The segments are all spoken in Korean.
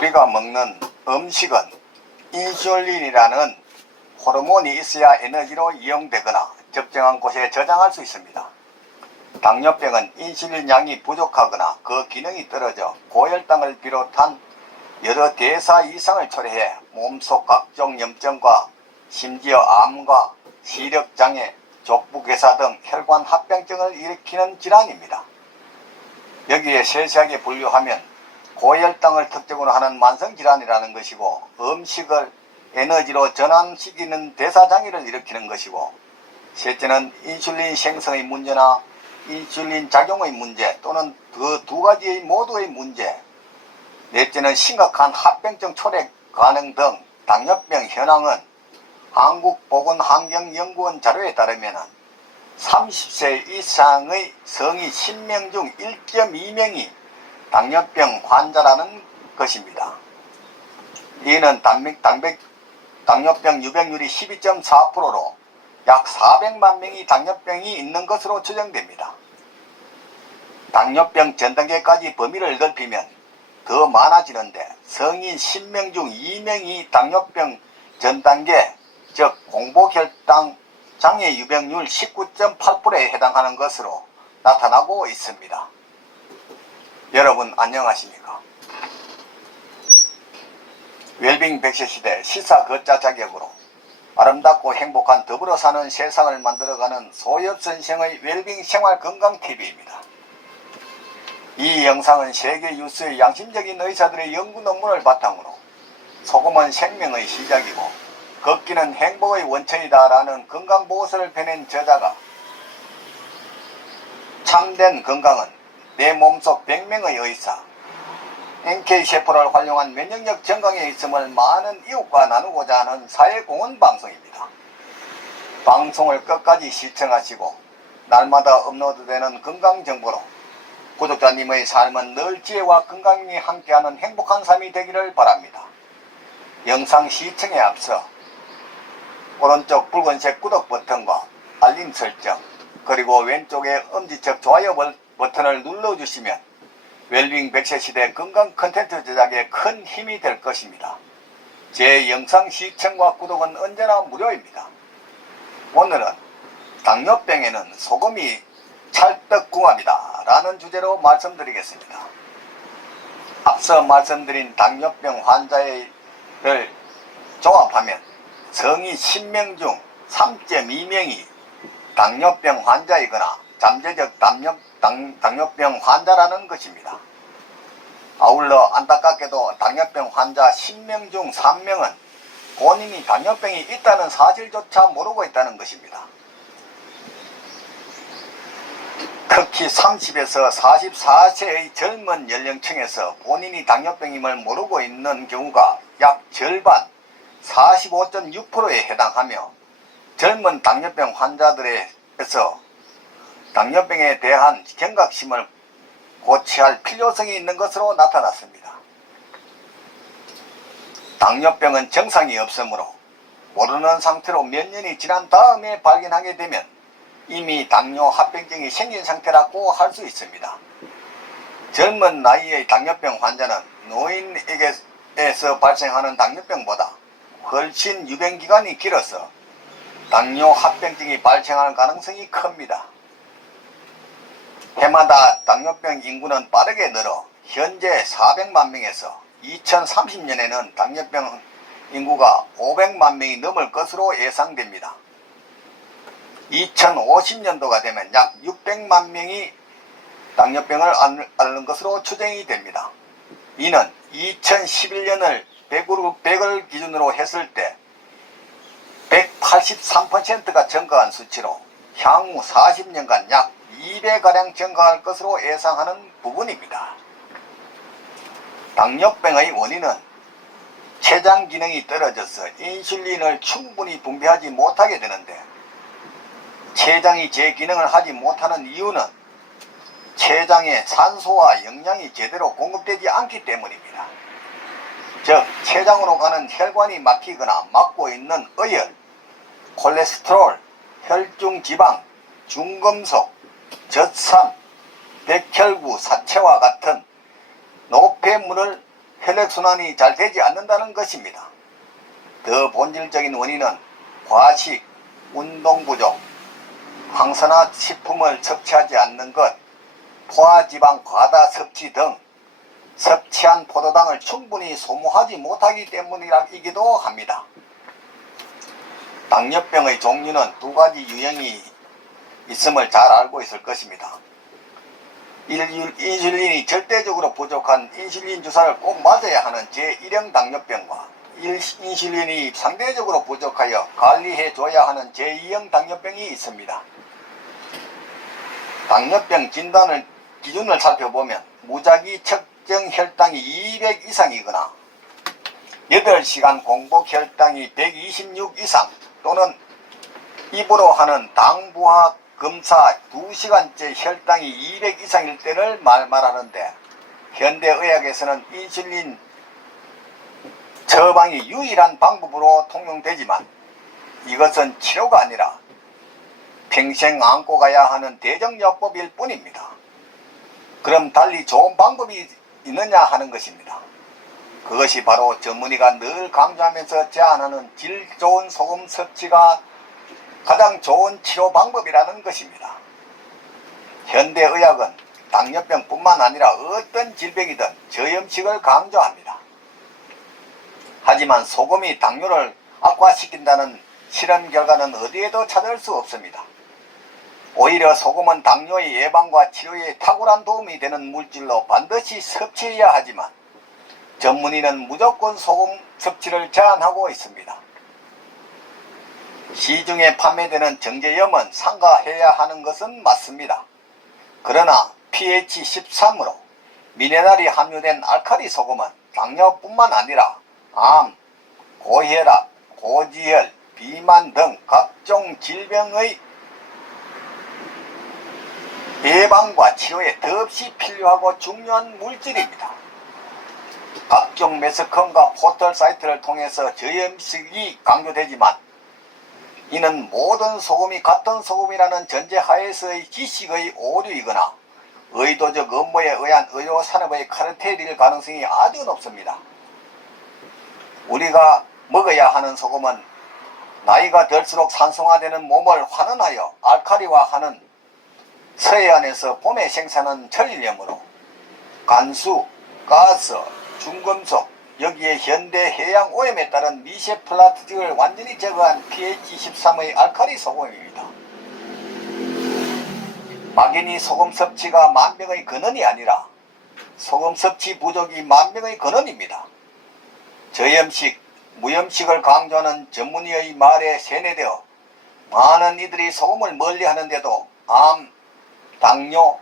우리가 먹는 음식은 인슐린이라는 호르몬이 있어야 에너지로 이용되거나 적정한 곳에 저장할 수 있습니다. 당뇨병은 인슐린 양이 부족하거나 그 기능이 떨어져 고혈당을 비롯한 여러 대사 이상을 초래해 몸속 각종 염증과 심지어 암과 시력장애, 족부괴사 등 혈관 합병증을 일으키는 질환입니다. 여기에 세세하게 분류하면 고혈당을 특징으로 하는 만성질환이라는 것이고, 음식을 에너지로 전환시키는 대사장애를 일으키는 것이고, 셋째는 인슐린 생성의 문제나 인슐린 작용의 문제 또는 그 두 가지의 모두의 문제, 넷째는 심각한 합병증 초래 가능 등 당뇨병 현황은 한국보건환경연구원 자료에 따르면 30세 이상의 성인 10명 중 1.2명이 당뇨병 환자라는 것입니다. 이는 당뇨병 유병률이 12.4%로 약 400만 명이 당뇨병이 있는 것으로 추정됩니다. 당뇨병 전 단계까지 범위를 넓히면 더 많아지는데, 성인 10명 중 2명이 당뇨병 전 단계, 즉 공복혈당 장애 유병률 19.8%에 해당하는 것으로 나타나고 있습니다. 여러분 안녕하십니까? 웰빙 100세 시대 시사 거자 자격으로 아름답고 행복한 더불어 사는 세상을 만들어가는 소엽선생의 웰빙 생활 건강 TV입니다. 이 영상은 세계 유수의 양심적인 의사들의 연구 논문을 바탕으로 소금은 생명의 시작이고 걷기는 행복의 원천이다라는 건강보고서를 펴낸 저자가 참된 건강은 내 몸속 100명의 의사, NK세포를 활용한 면역력 증강에 있음을 많은 이웃과 나누고자 하는 사회공헌 방송입니다. 방송을 끝까지 시청하시고 날마다 업로드되는 건강정보로 구독자님의 삶은 늘 지혜와 건강이 함께하는 행복한 삶이 되기를 바랍니다. 영상 시청에 앞서 오른쪽 붉은색 구독 버튼과 알림 설정, 그리고 왼쪽에 엄지척 좋아요 버튼을 눌러주시면 웰빙 100세 시대 건강 컨텐츠 제작에 큰 힘이 될 것입니다. 제 영상 시청과 구독은 언제나 무료입니다. 오늘은 당뇨병에는 소금이 찰떡궁합이다 라는 주제로 말씀드리겠습니다. 앞서 말씀드린 당뇨병 환자를 종합하면 성인 10명 중 3.2명이 당뇨병 환자이거나 잠재적 당뇨병 환자라는 것입니다. 아울러 안타깝게도 당뇨병 환자 10명 중 3명은 본인이 당뇨병이 있다는 사실조차 모르고 있다는 것입니다. 특히 30에서 44세의 젊은 연령층에서 본인이 당뇨병임을 모르고 있는 경우가 약 절반 45.6%에 해당하며, 젊은 당뇨병 환자들에서 당뇨병에 대한 경각심을 고취할 필요성이 있는 것으로 나타났습니다. 당뇨병은 증상이 없으므로 모르는 상태로 몇 년이 지난 다음에 발견하게 되면 이미 당뇨 합병증이 생긴 상태라고 할 수 있습니다. 젊은 나이의 당뇨병 환자는 노인에게서 발생하는 당뇨병보다 훨씬 유병기간이 길어서 당뇨 합병증이 발생할 가능성이 큽니다. 해마다 당뇨병 인구는 빠르게 늘어 현재 400만 명에서 2030년에는 당뇨병 인구가 500만 명이 넘을 것으로 예상됩니다. 2050년도가 되면 약 600만 명이 당뇨병을 앓는 것으로 추정이 됩니다. 이는 2011년을 100을 기준으로 했을 때 183%가 증가한 수치로 향후 40년간 약 2배가량 증가할 것으로 예상하는 부분입니다. 당뇨병의 원인은 췌장 기능이 떨어져서 인슐린을 충분히 분비하지 못하게 되는데, 췌장이 제 기능을 하지 못하는 이유는 췌장에 산소와 영양이 제대로 공급되지 않기 때문입니다. 즉, 췌장으로 가는 혈관이 막히거나 막고 있는 어혈, 콜레스테롤, 혈중지방, 중금속, 젖산, 백혈구, 사체와 같은 노폐물을 혈액순환이 잘 되지 않는다는 것입니다. 더 본질적인 원인은 과식, 운동 부족, 항산화 식품을 섭취하지 않는 것, 포화지방 과다 섭취 등 섭취한 포도당을 충분히 소모하지 못하기 때문이기도 합니다. 당뇨병의 종류는 두 가지 유형이 있음을 잘 알고 있을 것입니다. 인슐린이 절대적으로 부족한 인슐린 주사를 꼭 맞아야 하는 제1형 당뇨병과 인슐린이 상대적으로 부족하여 관리해줘야 하는 제2형 당뇨병이 있습니다. 당뇨병 진단을 기준을 살펴보면 무작위 측정 혈당이 200 이상이거나 8시간 공복 혈당이 126 이상 또는 입으로 하는 당부하 검사 2시간째 혈당이 200 이상일 때를 말하는데, 현대의학에서는 인슐린 처방이 유일한 방법으로 통용되지만 이것은 치료가 아니라 평생 안고 가야 하는 대정요법일 뿐입니다. 그럼 달리 좋은 방법이 있느냐 하는 것입니다. 그것이 바로 전문의가 늘 강조하면서 제안하는 질 좋은 소금 섭취가 가장 좋은 치료 방법이라는 것입니다. 현대의학은 당뇨병뿐만 아니라 어떤 질병이든 저염식을 강조합니다. 하지만 소금이 당뇨를 악화시킨다는 실험 결과는 어디에도 찾을 수 없습니다. 오히려 소금은 당뇨의 예방과 치료에 탁월한 도움이 되는 물질로 반드시 섭취해야 하지만 전문의는 무조건 소금 섭취를 제한하고 있습니다. 시중에 판매되는 정제염은 삼가해야 하는 것은 맞습니다. 그러나 pH 13으로 미네랄이 함유된 알칼리 소금은 당뇨뿐만 아니라 암, 고혈압, 고지혈, 비만 등 각종 질병의 예방과 치료에 더없이 필요하고 중요한 물질입니다. 각종 매스컴과 포털 사이트를 통해서 저염식이 강조되지만 이는 모든 소금이 같은 소금이라는 전제하에서의 지식의 오류이거나 의도적 업무에 의한 의료산업의 카르텔일 가능성이 아주 높습니다. 우리가 먹어야 하는 소금은 나이가 들수록 산성화되는 몸을 환원하여 알칼리화하는 서해안에서 봄에 생산한 천일염으로 간수, 가스, 중금속, 여기에 현대 해양 오염에 따른 미세 플라스틱을 완전히 제거한 pH 13의 알칼리 소금입니다. 막연히 소금 섭취가 만병의 근원이 아니라 소금 섭취 부족이 만병의 근원입니다. 저염식, 무염식을 강조하는 전문의의 말에 세뇌되어 많은 이들이 소금을 멀리하는데도 암, 당뇨,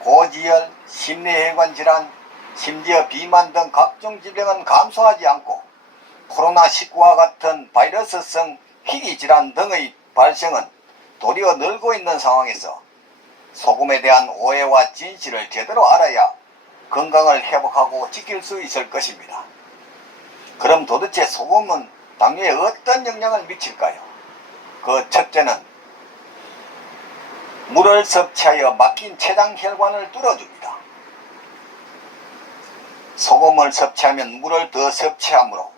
고지혈, 심뇌혈관 질환, 심지어 비만 등 각종 질병은 감소하지 않고 코로나19와 같은 바이러스성 희귀질환 등의 발생은 도리어 늘고 있는 상황에서 소금에 대한 오해와 진실을 제대로 알아야 건강을 회복하고 지킬 수 있을 것입니다. 그럼 도대체 소금은 당뇨에 어떤 영향을 미칠까요? 그 첫째는 물을 섭취하여 막힌 췌장 혈관을 뚫어줍니다. 소금을 섭취하면 물을 더 섭취하므로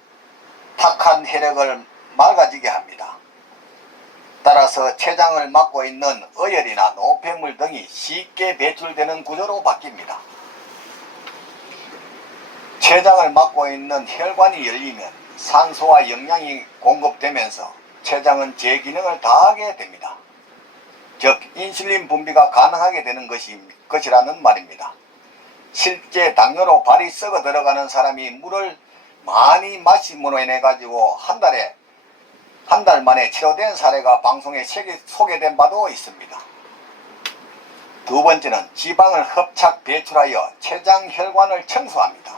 탁한 혈액을 맑아지게 합니다. 따라서 췌장을 막고 있는 어혈이나 노폐물 등이 쉽게 배출되는 구조로 바뀝니다. 췌장을 막고 있는 혈관이 열리면 산소와 영양이 공급되면서 췌장은 제 기능을 다하게 됩니다. 즉 인슐린 분비가 가능하게 되는 것이라는 말입니다. 실제 당뇨로 발이 썩어 들어가는 사람이 물을 많이 마심으로 인해 가지고 한 달 만에 치료된 사례가 방송에 소개된 바도 있습니다. 두 번째는 지방을 흡착 배출하여 췌장 혈관을 청소합니다.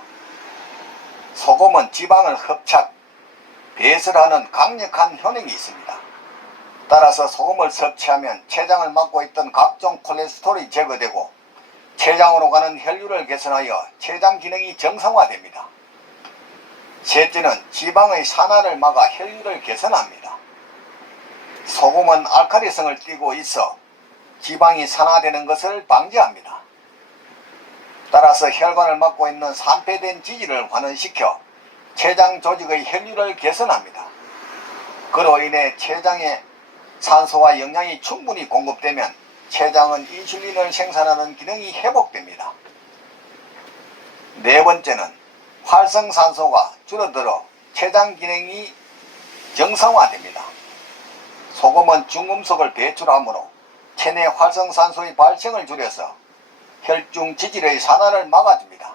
소금은 지방을 흡착 배설하는 강력한 효능이 있습니다. 따라서 소금을 섭취하면 췌장을 막고 있던 각종 콜레스테롤이 제거되고 췌장으로 가는 혈류를 개선하여 췌장 기능이 정상화됩니다. 셋째는 지방의 산화를 막아 혈류를 개선합니다. 소금은 알칼리성을 띠고 있어 지방이 산화되는 것을 방지합니다. 따라서 혈관을 막고 있는 산패된 지질을 환원시켜 췌장 조직의 혈류를 개선합니다. 그로 인해 췌장에 산소와 영양이 충분히 공급되면 췌장은 인슐린을 생산하는 기능이 회복됩니다. 네 번째는 활성산소가 줄어들어 췌장 기능이 정상화됩니다. 소금은 중금속을 배출하므로 체내 활성산소의 발생을 줄여서 혈중 지질의 산화를 막아줍니다.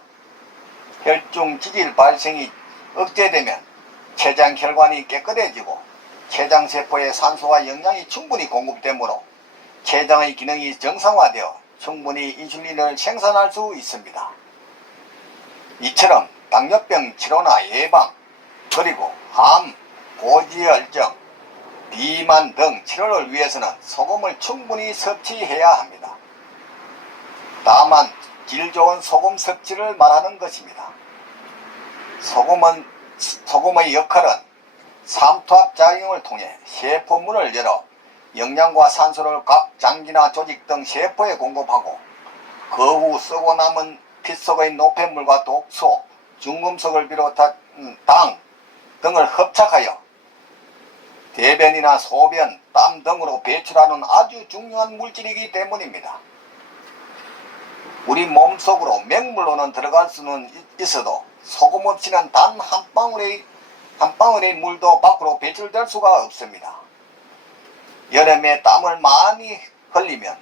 혈중 지질 발생이 억제되면 췌장 혈관이 깨끗해지고 췌장세포에 산소와 영양이 충분히 공급되므로 췌장의 기능이 정상화되어 충분히 인슐린을 생산할 수 있습니다. 이처럼 당뇨병 치료나 예방, 그리고 암, 고지혈증, 비만 등 치료를 위해서는 소금을 충분히 섭취해야 합니다. 다만 질 좋은 소금 섭취를 말하는 것입니다. 소금의 역할은 삼투압작용을 통해 세포문을 열어 영양과 산소를 각 장기나 조직 등 세포에 공급하고 그 후 썩고 남은 피 속의 노폐물과 독소, 중금속을 비롯한 당 등을 흡착하여 대변이나 소변, 땀 등으로 배출하는 아주 중요한 물질이기 때문입니다. 우리 몸속으로 맹물로는 들어갈 수는 있어도 소금 없이는 단 한 방울의 물도 밖으로 배출될 수가 없습니다. 여름에 땀을 많이 흘리면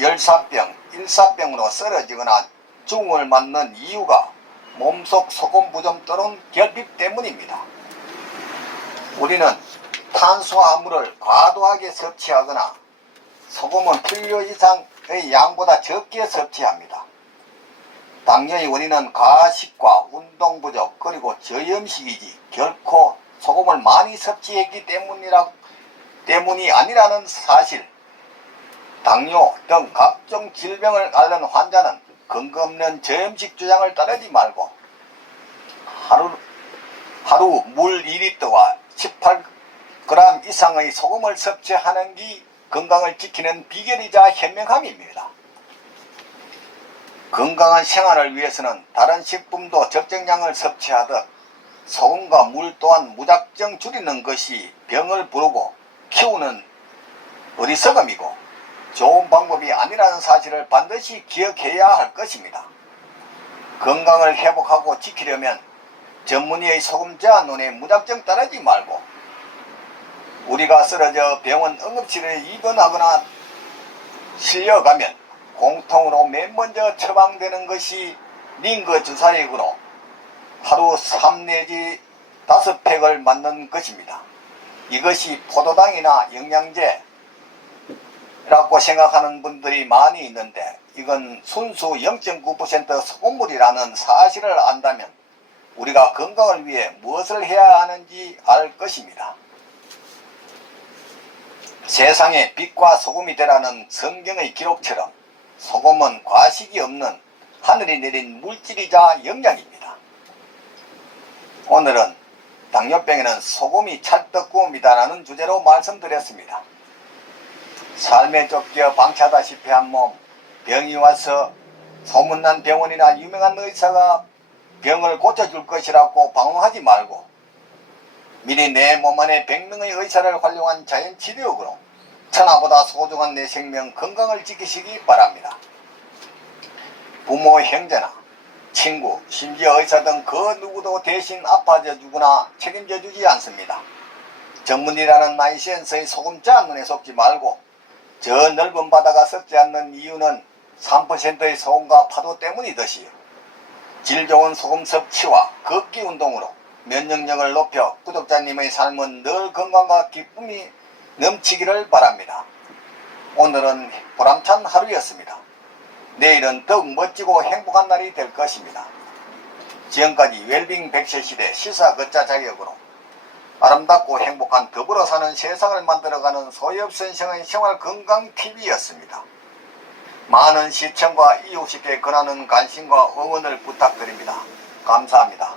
열사병, 일사병으로 쓰러지거나 죽음을 맞는 이유가 몸속 소금 부족 또는 결핍 때문입니다. 우리는 탄수화물을 과도하게 섭취하거나 소금은 필요 이상의 양보다 적게 섭취합니다. 당뇨의 원인은 가식과 운동 부족 그리고 저염식이지 결코 소금을 많이 섭취했기 때문이 아니라는 사실. 당뇨 등 각종 질병을 앓는 환자는 근거 없는 저염식 주장을 따르지 말고 하루 물 2리터와 18g 이상의 소금을 섭취하는 게 건강을 지키는 비결이자 현명함입니다. 건강한 생활을 위해서는 다른 식품도 적정량을 섭취하듯 소금과 물 또한 무작정 줄이는 것이 병을 부르고 키우는 어리석음이고 좋은 방법이 아니라는 사실을 반드시 기억해야 할 것입니다. 건강을 회복하고 지키려면 전문의의 소금 제한론에 무작정 따르지 말고 우리가 쓰러져 병원 응급실에 입원하거나 실려가면 공통으로 맨 먼저 처방되는 것이 링거 주사액으로 하루 3 내지 5팩을 맞는 것입니다. 이것이 포도당이나 영양제라고 생각하는 분들이 많이 있는데 이건 순수 0.9% 소금물이라는 사실을 안다면 우리가 건강을 위해 무엇을 해야 하는지 알 것입니다. 세상에 빛과 소금이 되라는 성경의 기록처럼 소금은 과식이 없는 하늘이 내린 물질이자 영양입니다. 오늘은 당뇨병에는 소금이 찰떡구움이다라는 주제로 말씀드렸습니다. 삶에 쫓겨 방치하다시피 한 몸, 병이 와서 소문난 병원이나 유명한 의사가 병을 고쳐줄 것이라고 방황하지 말고 미리 내 몸 안에 100명의 의사를 활용한 자연치료역으로 천하보다 소중한 내 생명 건강을 지키시기 바랍니다. 부모, 형제나 친구, 심지어 의사 등 그 누구도 대신 아파져 주거나 책임져 주지 않습니다. 전문이라는 라이센스의 소금 제한론에 속지 말고 저 넓은 바다가 썩지 않는 이유는 3%의 소금과 파도 때문이듯이 질 좋은 소금 섭취와 걷기 운동으로 면역력을 높여 구독자님의 삶은 늘 건강과 기쁨이 넘치기를 바랍니다. 오늘은 보람찬 하루였습니다. 내일은 더욱 멋지고 행복한 날이 될 것입니다. 지금까지 웰빙 100세 시대 시사 걷자 자격으로 아름답고 행복한 더불어 사는 세상을 만들어가는 소엽선생의 생활건강TV였습니다. 많은 시청과 이웃에게 권하는 관심과 응원을 부탁드립니다. 감사합니다.